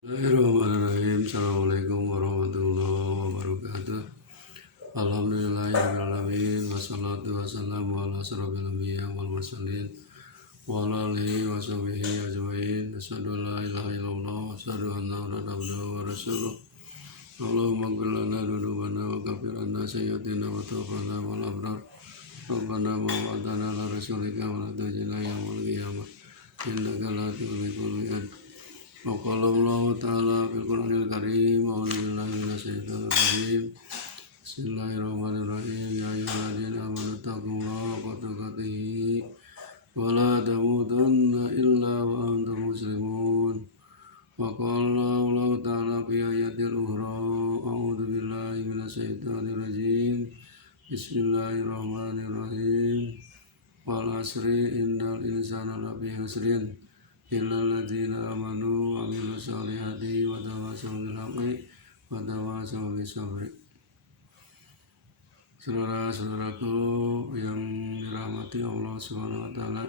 Bismillahirrahmanirrahim. Assalamualaikum warahmatullahi wabarakatuh. Alhamdulillahirrahmanirrahim. Wassalatu wassalamu ala asrofil anbiya wal mursalin wa ala alihi wa sahbihi ajmain. Asyhadu an la ilaha illallah wa asyhadu anna muhammadan abduhu wa rasuluh. Allahumma ighfir lana dzunubana wa kaffir anna sayyi'atina wa tawaffana ma'al abrar. Rabbana ma wa'adtana ala rasulika wa la tajina yaumil qiyamah. Innaka la tukhliqul mi'ad. Waqala Allah Ta'ala fil Qur'anil Karim. A'udzu billahi minasyaitonir rajim. Bismillahirrahmanirrahim. Ya ayyuhalladzina amanu taqullaha haqqa tuqatih wa la tamutunna illa wa antum muslimun. Waqala Allah Ta'ala fi ayatil ukhra. A'udzu billahi minasyaitonir rajim. Bismillahirrahmanirrahim. Wal 'asri innal insana lafi khusrin illal ladzina amanu wa 'amilus solihati wa tawassaw bil haqqi wa tawassaw bis sabri. Saudara-saudaraku yang dirahmati Allah Subhanahu wa taala,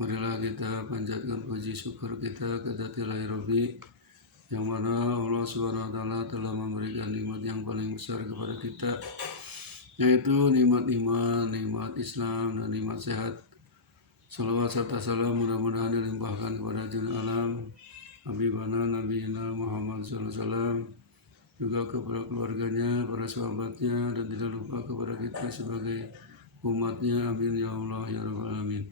marilah kita panjatkan puji syukur kita ke Zatil Rabbi yang mana Allah Subhanahu wa taala telah memberikan nikmat yang paling besar kepada kita, yaitu nikmat iman, nikmat Islam, dan nikmat sehat. Salawat serta salam mudah-mudahan dilimpahkan kepada junjungan alam Habibana Nabiyina Muhammad SAW, juga kepada keluarganya, para sahabatnya, dan tidak lupa kepada kita sebagai umatnya. Amin ya Allah ya Rabbal Alamin.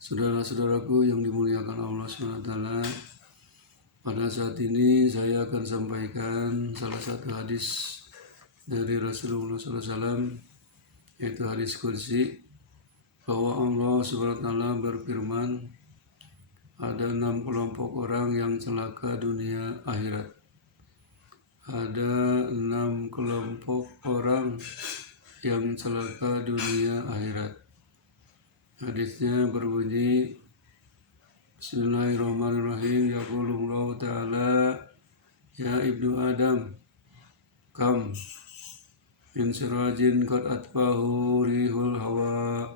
Saudara-saudaraku yang dimuliakan Allah SWT, pada saat ini saya akan sampaikan salah satu hadis dari Rasulullah SAW, yaitu hadis qudsi, bahwa Allah SWT berfirman, ada 6 kelompok orang yang celaka dunia akhirat. Ada 6 kelompok orang yang celaka dunia akhirat. Hadisnya berbunyi, Bismillahirrahmanirrahim. Yaqulullah Ta'ala, ya ibnu Adam, kam min sirajin qad atbahu rihul hawa.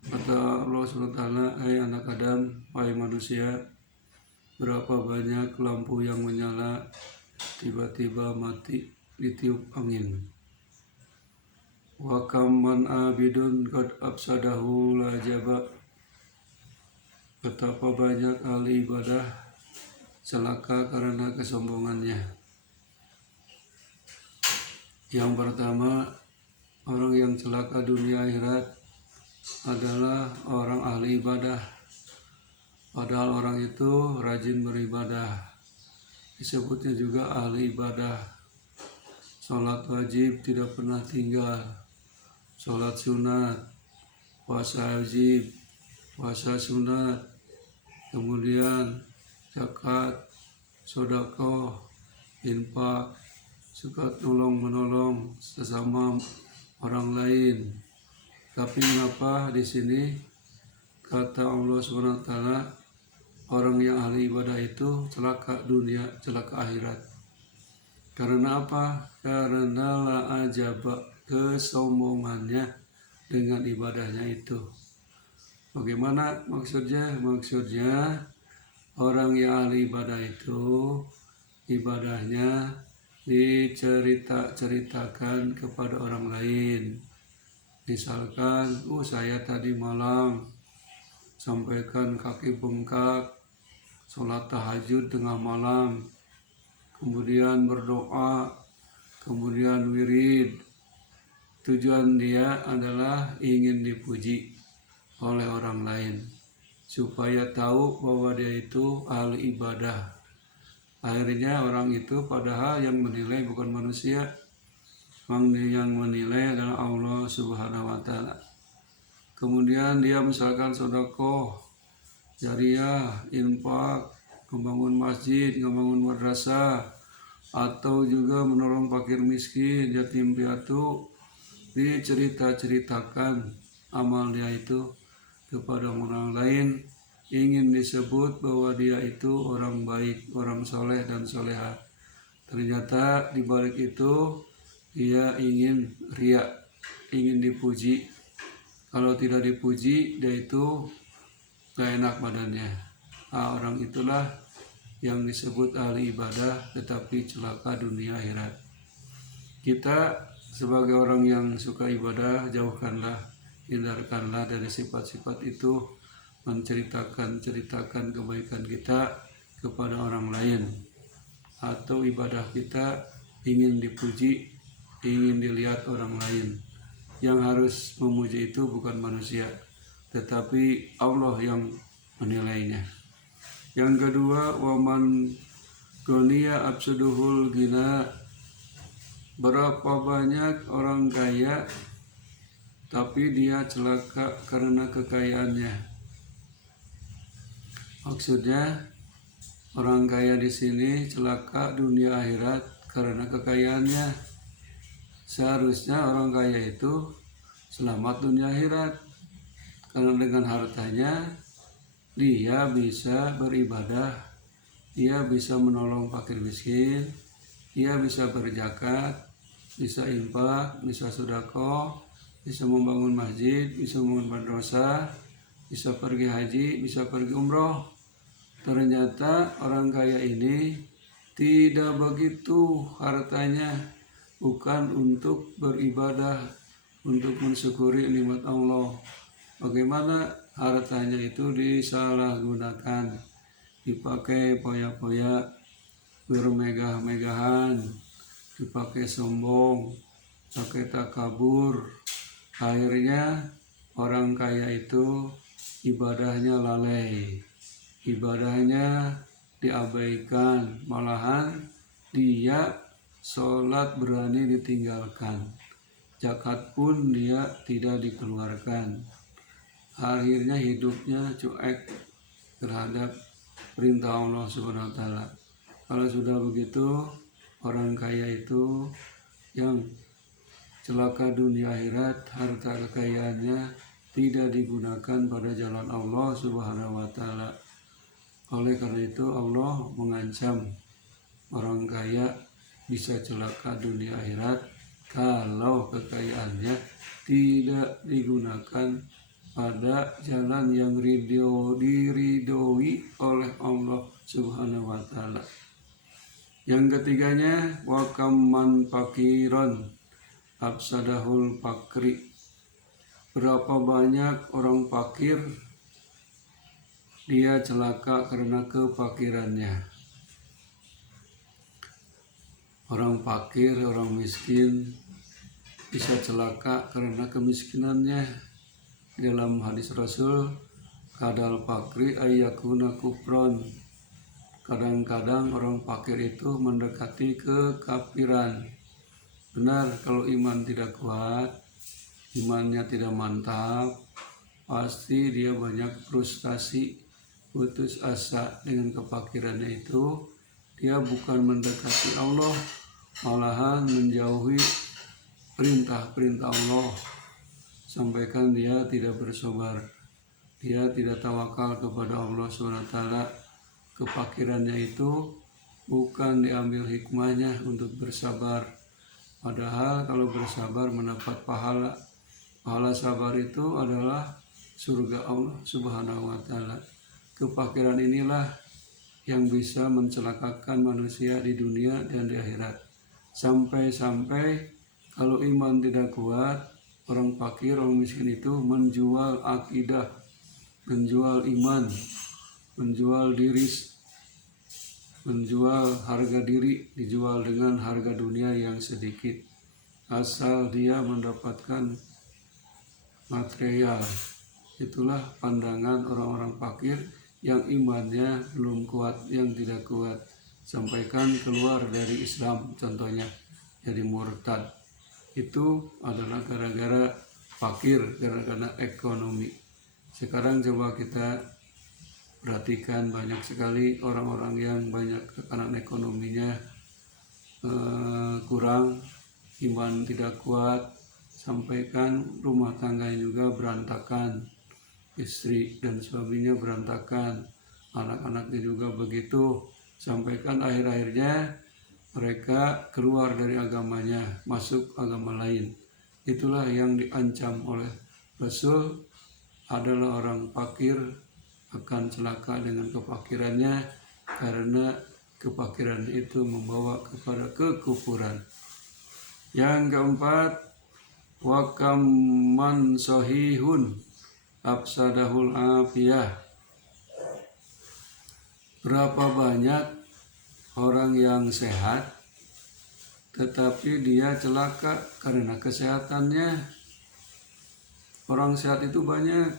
Kata Allah SWT, hai anak Adam, hai manusia, berapa banyak lampu yang menyala tiba-tiba mati ditiup angin. Wa kam man abidun qad afsadahu la jaba. Betapa banyak ahli ibadah celaka karena kesombongannya. Yang pertama, orang yang celaka dunia akhirat adalah orang ahli ibadah. Padahal orang itu rajin beribadah, disebutnya juga ahli ibadah. Sholat wajib tidak pernah tinggal, sholat sunat, puasa wajib, puasa sunat, kemudian zakat, sedekah, infak, suka menolong sesama orang lain. Tapi mengapa di sini kata Allah SWT, orang yang ahli ibadah itu celaka dunia, celaka akhirat? Karena apa? Karena la ajaba, kesombongannya dengan ibadahnya itu. Bagaimana maksudnya? Maksudnya orang yang ahli ibadah itu ibadahnya diceritakan kepada orang lain. Misalkan, saya tadi malam sampaikan kaki bengkak, sholat tahajud tengah malam, kemudian berdoa, kemudian wirid. Tujuan dia adalah ingin dipuji oleh orang lain, supaya tahu bahwa dia itu ahli ibadah. Akhirnya orang itu padahal yang menilai bukan manusia, yang menilai adalah Allah Subhanahu wa Ta'ala. Kemudian dia misalkan sedekah jariyah, infak, membangun masjid, membangun madrasah, atau juga menolong fakir miskin, yatim piatu, diceritakan amal dia itu kepada orang lain, ingin disebut bahwa dia itu orang baik, orang soleh dan soleha. Ternyata di balik itu dia ingin riya, ingin dipuji. Kalau tidak dipuji, dia itu gak enak badannya. orang itulah yang disebut ahli ibadah tetapi celaka dunia akhirat. Kita sebagai orang yang suka ibadah, jauhkanlah, hindarkanlah dari sifat-sifat itu, menceritakan kebaikan kita kepada orang lain, atau ibadah kita ingin dipuji, ingin dilihat orang lain. Yang harus memuji itu bukan manusia, tetapi Allah yang menilainya. Yang kedua, waman goniya absuduhul gina, berapa banyak orang kaya tapi dia celaka karena kekayaannya. Maksudnya orang kaya di sini celaka dunia akhirat karena kekayaannya. Seharusnya orang kaya itu selamat dunia akhirat, karena dengan hartanya dia bisa beribadah, dia bisa menolong fakir miskin, dia bisa berzakat, bisa infak, bisa sedekah, bisa membangun masjid, bisa membangun madrasah, bisa pergi haji, bisa pergi umroh. Ternyata orang kaya ini tidak begitu hartanya, bukan untuk beribadah, untuk mensyukuri nikmat Allah. Bagaimana hartanya itu disalahgunakan, dipakai poya-poya, bermegah-megahan, dipakai sombong, pakai takabur. Akhirnya orang kaya itu ibadahnya lalai, ibadahnya diabaikan, malahan dia sholat berani ditinggalkan, zakat pun dia tidak dikeluarkan. Akhirnya hidupnya cuek terhadap perintah Allah Subhanahu wa Ta'ala. Kalau sudah begitu, orang kaya itu yang celaka dunia akhirat, harta kekayaannya tidak digunakan pada jalan Allah Subhanahu wa Ta'ala. Oleh karena itu Allah mengancam orang kaya bisa celaka dunia akhirat kalau kekayaannya tidak digunakan pada jalan yang diridhoi oleh Allah Subhanahu wa Ta'ala. Yang ketiganya, wa kamman fakiron absadahul fakri, berapa banyak orang fakir dia celaka karena kefakirannya. Orang fakir, orang miskin bisa celaka karena kemiskinannya. Dalam hadis Rasul, kadal fakri ayyakuna kufron, kadang-kadang orang fakir itu mendekati kekafiran. Benar, kalau iman tidak kuat, imannya tidak mantap, pasti dia banyak frustasi, putus asa dengan kefakirannya itu. Dia bukan mendekati Allah, malahan menjauhi perintah-perintah Allah. Sampaikan dia tidak bersabar, dia tidak tawakal kepada Allah SWT. Kefakirannya itu bukan diambil hikmahnya untuk bersabar. Padahal kalau bersabar mendapat pahala. Pahala sabar itu adalah surga Allah Subhanahu wa Ta'ala. Kefakiran inilah yang bisa mencelakakan manusia di dunia dan di akhirat. Sampai-sampai kalau iman tidak kuat, orang fakir, orang miskin itu menjual akidah, menjual iman, menjual diri, menjual harga diri, dijual dengan harga dunia yang sedikit, asal dia mendapatkan material. Itulah pandangan orang-orang fakir yang imannya belum kuat, yang tidak kuat, sampaikan keluar dari Islam, contohnya jadi murtad. Itu adalah gara-gara fakir, gara-gara ekonomi. Sekarang coba kita perhatikan, banyak sekali orang-orang yang banyak tekanan ekonominya kurang, iman tidak kuat, sampaikan rumah tangganya juga berantakan, istri dan suaminya berantakan, anak-anaknya juga begitu, sampaikan akhir-akhirnya mereka keluar dari agamanya, masuk agama lain. Itulah yang diancam oleh Rasul, adalah orang fakir akan celaka dengan kefakirannya, karena kefakiran itu membawa kepada kekufuran. Yang keempat, wa kam man sahihun afsadahul afiyah. Berapa banyak orang yang sehat tetapi dia celaka karena kesehatannya. Orang sehat itu banyak.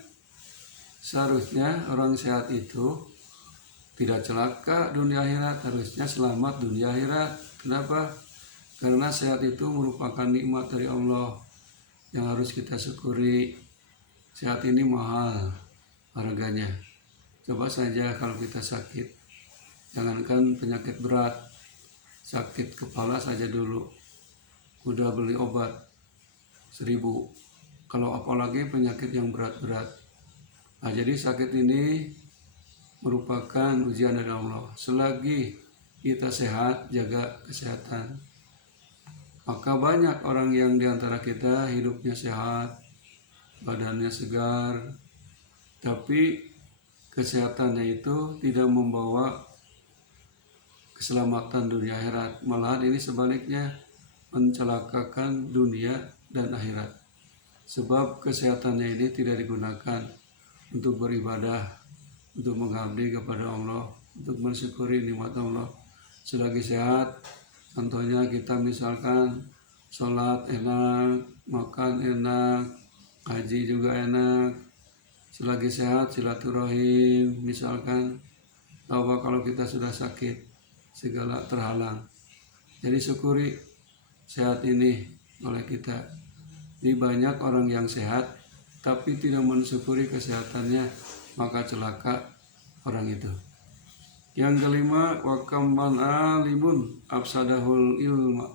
Seharusnya orang sehat itu tidak celaka dunia akhirat, harusnya selamat dunia akhirat. Kenapa? Karena sehat itu merupakan nikmat dari Allah yang harus kita syukuri. Sehat ini mahal harganya. Coba saja kalau kita sakit, jangankan penyakit berat, sakit kepala saja dulu udah beli obat 1.000, kalau apalagi penyakit yang berat-berat. Nah, jadi sakit ini merupakan ujian dari Allah. Selagi kita sehat, jaga kesehatan. Maka banyak orang yang diantara kita hidupnya sehat, badannya segar, tapi kesehatannya itu tidak membawa keselamatan dunia akhirat. Malahan ini sebaliknya, mencelakakan dunia dan akhirat. Sebab kesehatannya ini tidak digunakan untuk beribadah, untuk mengabdi kepada Allah, untuk mensyukuri nikmat Allah. Selagi sehat, contohnya kita misalkan sholat enak, makan enak, haji juga enak. Selagi sehat, silaturahim misalkan. Apa kalau kita sudah sakit, segala terhalang. Jadi syukuri sehat ini oleh kita. Ini banyak orang yang sehat tapi tidak mensyukuri kesehatannya, maka celaka orang itu. Yang kelima, wa kam man alimun afsadahul ilma.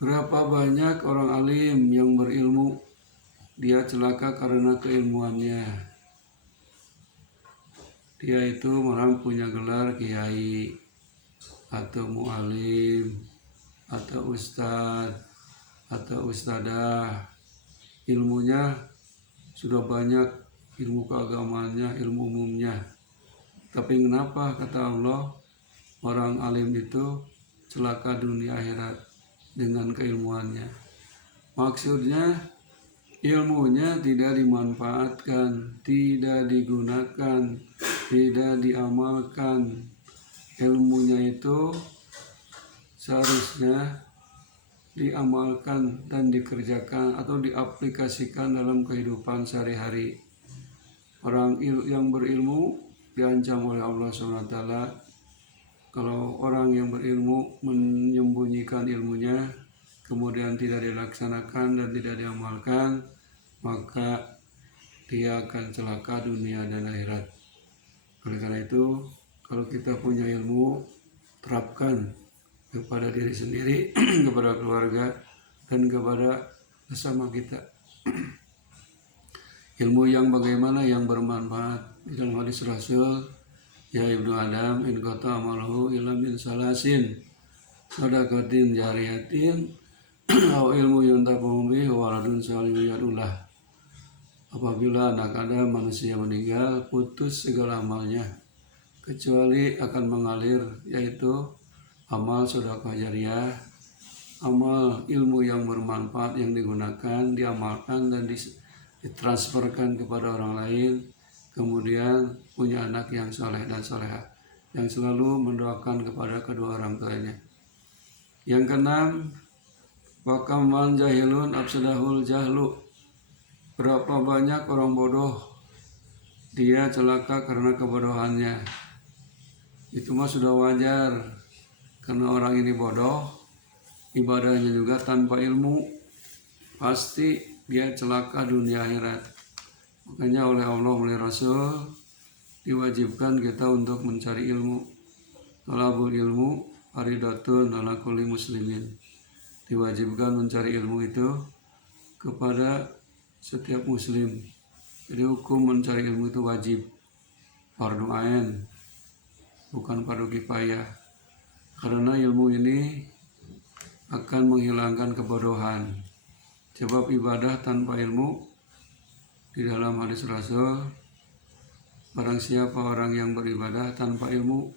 Berapa banyak orang alim yang berilmu, dia celaka karena keilmuannya. Dia itu malah punya gelar kiai atau mu'alim atau ustadz atau ustadah. Ilmunya sudah banyak, ilmu keagamaannya, ilmu umumnya. Tapi kenapa kata Allah orang alim itu celaka dunia akhirat dengan keilmuannya? Maksudnya ilmunya tidak dimanfaatkan, tidak digunakan, tidak diamalkan. Ilmunya itu seharusnya diamalkan dan dikerjakan atau diaplikasikan dalam kehidupan sehari-hari. Orang yang berilmu diancam oleh Allah SWT. Kalau orang yang berilmu menyembunyikan ilmunya, kemudian tidak dilaksanakan dan tidak diamalkan, maka dia akan celaka dunia dan akhirat. Oleh karena itu, kalau kita punya ilmu, terapkan kepada diri sendiri, kepada keluarga, dan kepada sesama kita. Ilmu yang bagaimana? Yang bermanfaat. Di dalam hadis Rasul, ya ibnu Adam, in qata amaluhu illa min salasin, sadaqatin jariyatin, au ilmu yuntafahu bihi waladun salihun yad'ulah. Apabila anak Adam, manusia meninggal, putus segala amalnya kecuali akan mengalir, yaitu amal sedekah jariyah, amal ilmu yang bermanfaat yang digunakan, diamalkan dan ditransferkan kepada orang lain, kemudian punya anak yang soleh dan soleha, yang selalu mendoakan kepada kedua orang tuanya. Yang keenam, wa kam man jahilun afsadahul jahlu. Berapa banyak orang bodoh, dia celaka karena kebodohannya. Itu mah sudah wajar, karena orang ini bodoh, ibadahnya juga tanpa ilmu, pasti dia celaka dunia akhirat. Makanya oleh Allah, oleh Rasul, diwajibkan kita untuk mencari ilmu. Talabul ilmu faridatun ala kulli muslimin. Diwajibkan mencari ilmu itu kepada setiap muslim. Jadi hukum mencari ilmu itu wajib, fardu ain, bukan fardu kifayah. Karena ilmu ini akan menghilangkan kebodohan. Sebab ibadah tanpa ilmu, di dalam hadis Rasul, Barang siapa orang yang beribadah tanpa ilmu,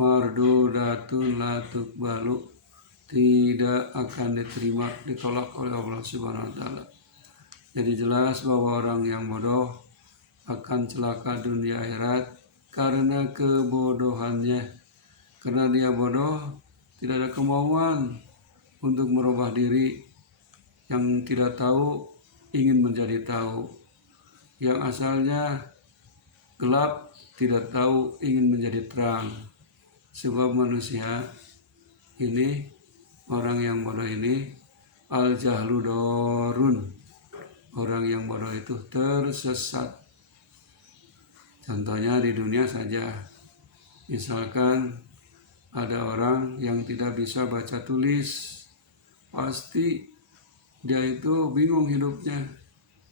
mardudatun la tuqbalu, tidak akan diterima, ditolak oleh Allah Subhanahu wa taala. Jadi jelas bahwa orang yang bodoh akan celaka dunia akhirat karena kebodohannya. Karena dia bodoh, tidak ada kemauan untuk merubah diri. Yang tidak tahu ingin menjadi tahu. Yang asalnya gelap tidak tahu ingin menjadi terang. Sebab manusia ini, orang yang bodoh ini, al-jahlu dorun. Orang yang bodoh itu tersesat. Contohnya di dunia saja. Misalkan ada orang yang tidak bisa baca tulis, pasti dia itu bingung hidupnya,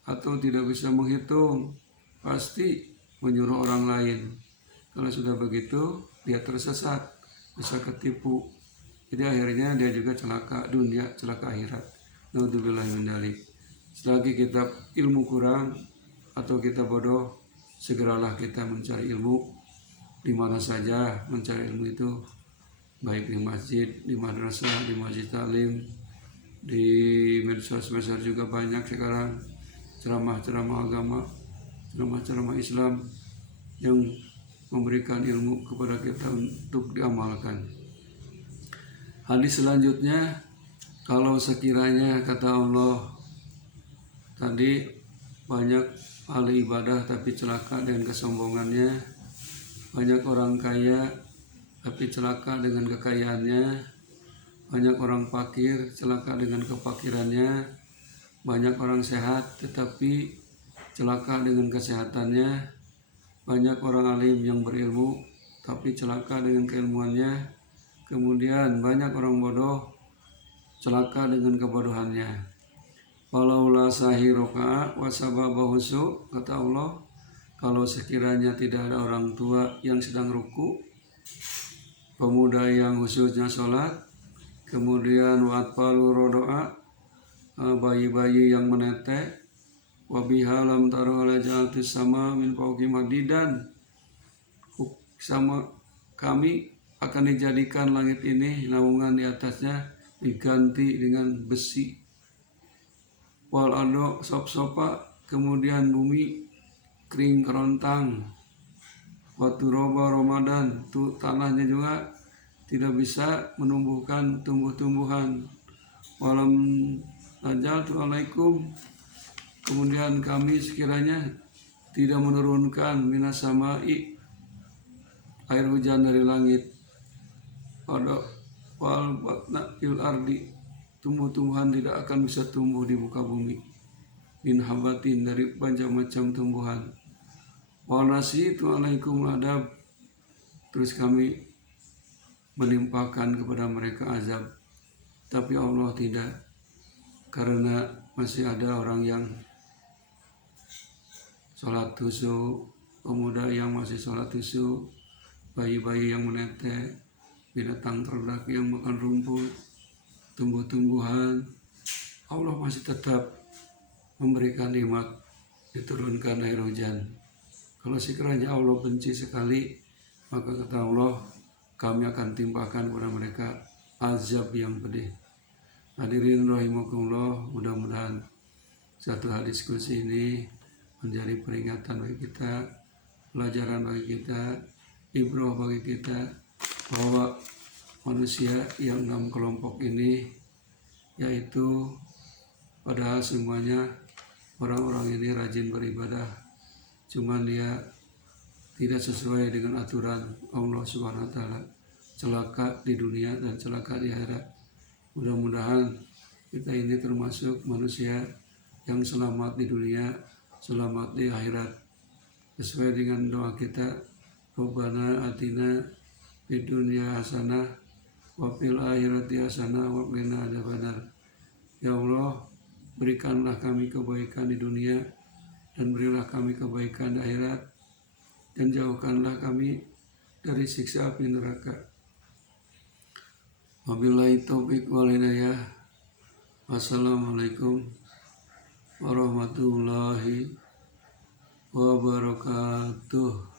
atau tidak bisa menghitung, pasti menyuruh orang lain. Kalau sudah begitu, dia tersesat, bisa ketipu. Jadi akhirnya dia juga celaka dunia, celaka akhirat. Naudzubillah min dzalik. Selagi kita ilmu kurang atau kita bodoh, segeralah kita mencari ilmu di mana saja. Mencari ilmu itu baik di masjid, di madrasah, di masjid taklim, di medsos juga banyak sekarang ceramah-ceramah agama, ceramah-ceramah Islam yang memberikan ilmu kepada kita untuk diamalkan. Hadis selanjutnya, kalau sekiranya kata Allah tadi banyak ahli ibadah tapi celaka dengan kesombongannya, banyak orang kaya tapi celaka dengan kekayaannya, banyak orang fakir celaka dengan kefakirannya, banyak orang sehat tetapi celaka dengan kesehatannya, banyak orang alim yang berilmu tapi celaka dengan keilmuannya, kemudian banyak orang bodoh celaka dengan kebodohannya. Walaula sahiroka wasababahu su, kata Allah, kalau sekiranya tidak ada orang tua yang sedang ruku, pemuda yang khususnya sholat, kemudian watpalu rodoa, bayi-bayi yang menetek, wabiha lam taruh ala jalatis sama min fauqi madidan, sama kami akan dijadikan langit ini naungan di atasnya diganti dengan besi. Wal ardo sop-sopa, kemudian bumi kering kerontang. Watu roba Ramadan, tuh tanahnya juga tidak bisa menumbuhkan tumbuh-tumbuhan. Walam najaltu alaikum, kemudian kami sekiranya tidak menurunkan minas samai, air hujan dari langit. Pada wal batna fil ardi, tumbuh-tumbuhan tidak akan bisa tumbuh di muka bumi. Min habatin, dari macam-macam tumbuhan. Wa nasitu alaikum adab, terus kami menimpakan kepada mereka azab. Tapi Allah tidak, karena masih ada orang yang sholat husu, pemuda yang masih sholat husu, bayi-bayi yang menetek, binatang ternak yang makan rumput, tumbuh-tumbuhan. Allah masih tetap memberikan nikmat, diturunkan air hujan. Kalau sekiranya Allah benci sekali, maka kata Allah, kami akan timpakan kepada mereka azab yang pedih. Hadirin rahimakumullah, mudah-mudahan satu hadis kursi ini menjadi peringatan bagi kita, pelajaran bagi kita, ibrah bagi kita, bahwa manusia yang 6 kelompok ini, yaitu padahal semuanya orang-orang ini rajin beribadah, cuman dia tidak sesuai dengan aturan Allah Subhanahu wa taala, celaka di dunia dan celaka di akhirat. Mudah-mudahan kita ini termasuk manusia yang selamat di dunia, selamat di akhirat, sesuai dengan doa kita, Rabbana atina fid dunya hasanah wa fil akhirati hasanah wa qina adzabannar. Ya Allah, berikanlah kami kebaikan di dunia dan berilah kami kebaikan di akhirat, dan jauhkanlah kami dari siksa api neraka. Wabillahi taufiq wal hidayah. Wassalamualaikum warahmatullahi wabarakatuh.